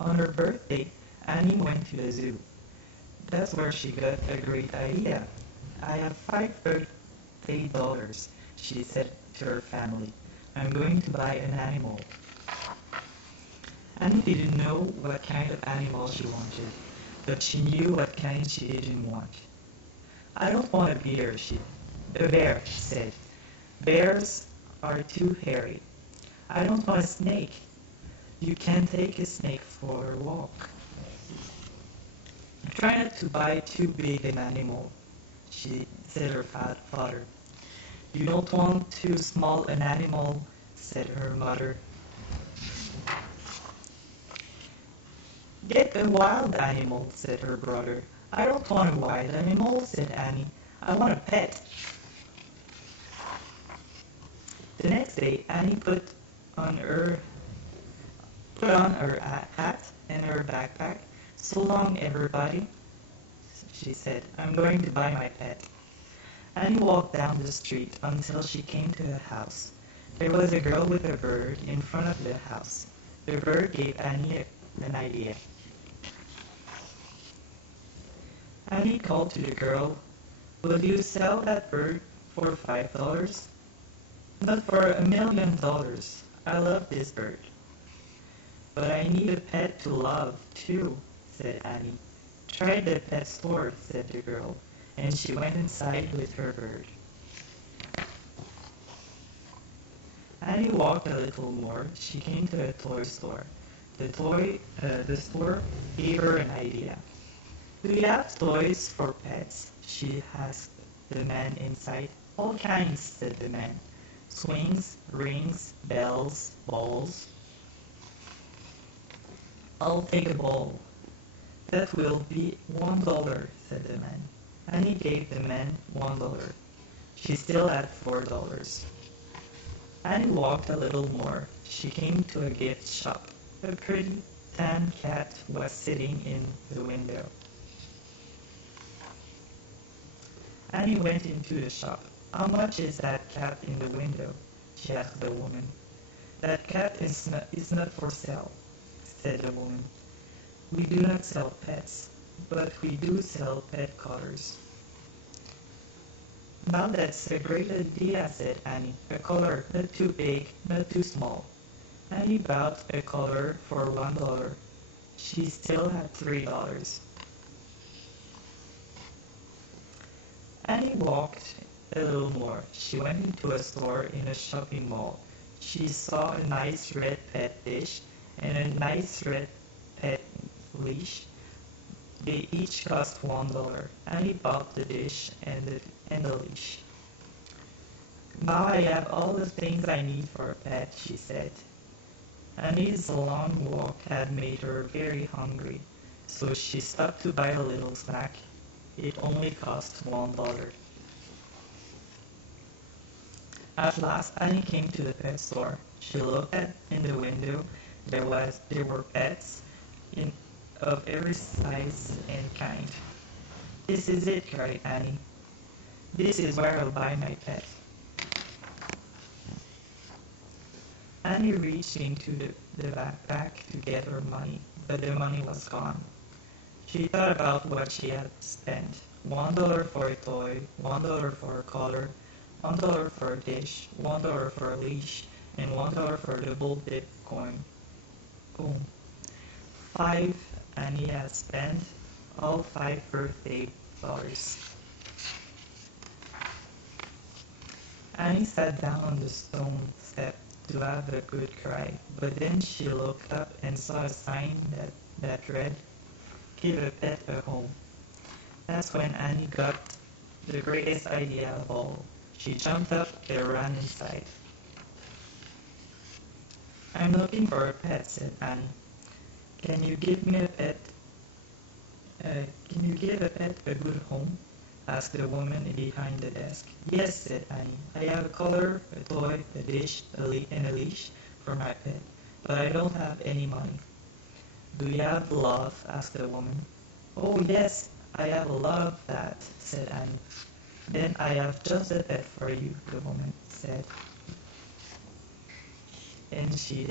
On her birthday, Annie went to the zoo. That's where she got a great idea. I have 5 birthday dollars, she said to her family. I'm going to buy an animal. Annie didn't know what kind of animal she wanted, but she knew what kind she didn't want. I don't want a bear, she said. Bears are too hairy. I don't want a snake. You can take a snake for a walk. Try not to buy too big an animal, she said her father. You don't want too small an animal, said her mother. Get a wild animal, said her brother. I don't want a wild animal, said Annie. I want a pet. The next day, Annie put on her hat and her backpack. So long, everybody, she said. I'm going to buy my pet. Annie walked down the street until she came to a house. There was a girl with a bird in front of the house. The bird gave Annie an idea. Annie called to the girl, will you sell that bird for $5? Not for $1 million. I love this bird. But I need a pet to love, too, said Annie. Try the pet store, said the girl, and she went inside with her bird. Annie walked a little more. She came to a toy store. The store gave her an idea. Do you have toys for pets? She asked the man inside. All kinds, said the man. Swings, rings, bells, balls. I'll take a ball. That will be $1, said the man. Annie gave the man $1. She still had $4. Annie walked a little more. She came to a gift shop. A pretty tan cat was sitting in the window. Annie went into the shop. How much is that cat in the window? She asked the woman. That cat is not for sale, said the woman. We do not sell pets, but we do sell pet collars. Now that's a great idea, said Annie. A collar, not too big, not too small. Annie bought a collar for $1. She still had $3. Annie walked a little more. She went into a store in a shopping mall. She saw a nice red pet dish and a nice red pet leash. They each cost $1. Annie bought the dish and the leash. Now I have all the things I need for a pet, she said. Annie's long walk had made her very hungry, so she stopped to buy a little snack. It only cost $1. At last, Annie came to the pet store. She looked in the window. There were pets of every size and kind. This is it, cried Annie. This is where I'll buy my pet. Annie reached into the backpack to get her money, but the money was gone. She thought about what she had spent. $1 for a toy, $1 for a collar, $1 for a dish, $1 for a leash, and $1 for the bull-dip coin. Boom. 5 Annie had spent, all 5 birthday dollars. Annie sat down on the stone step to have a good cry, but then she looked up and saw a sign that read, Give a pet a home. That's when Annie got the greatest idea of all. She jumped up and ran inside. I'm looking for a pet, said Annie. Can you give me a pet? Can you give a pet a good home? Asked the woman behind the desk. Yes, said Annie. I have a collar, a toy, a dish, and a leash for my pet, but I don't have any money. Do you have love? Asked the woman. Oh, yes, I have a lot of that, said Annie. Then I have just a pet for you, the woman said. And she did.